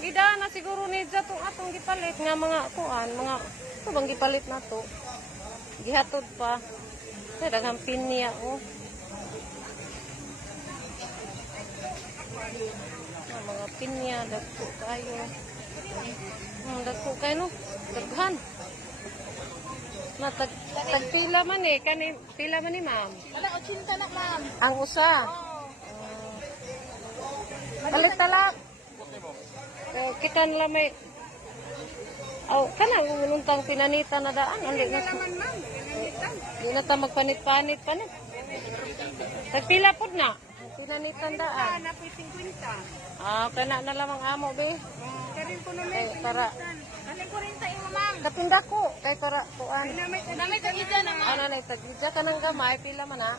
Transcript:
gidana siguro ni tong atong gipalit nga mga kuan, mga ito bang gipalit na to. Gihatod pa. Sa daghang pinya oh. Mga pinya dagko kayo. Dagko kayo no. Daghan. Tagpila man eh. Pila man ni ma'am? Wala, 80 na, ma'am. Ang usa. Palit talak. Kita nila may... Oh, kanang umuntang pinanita na daan. Hindi na naman, ma'am. Hindi na tayo magpanit-panit. Tagpila po na. Pinanitan daan. Na po 50. Ah, kana na lamang amo, be. Karin po naman. Kay para... Karin ko rin tayo, ma'am. Kapinda ko. Kay para kuan. Namay tagidya na, ma'am. Ano na, tagidya ka ng gamay. Pila man ha?